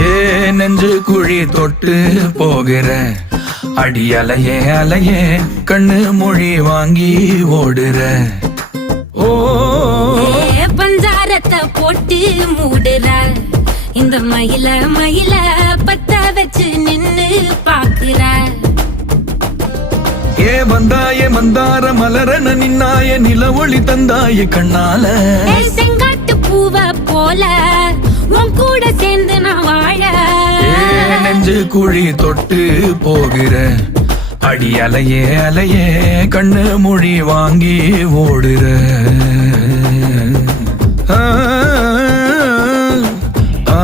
ஏ நெஞ்சு குழி தொட்டு போகிற அடி அலையே அலையே கண்ணு மொழி வாங்கி ஓடுற. ஓ பஞ்சாரத்தை போட்டு மூடுற இந்த மயில மயில பத்த வச்சு நின்னு பாக்குற. ஏ வந்தாய மந்தார மலரன நின்னாய நில ஒளி தந்தாய கண்ணால. செங்காட்டு பூவ போல உன் கூட சேர்ந்து நான் வாழ. நெஞ்சு குழி தொட்டு போகிற அடி அலையே அலையே கண்ணு மொழி வாங்கி ஓடுற. ஆ ஆ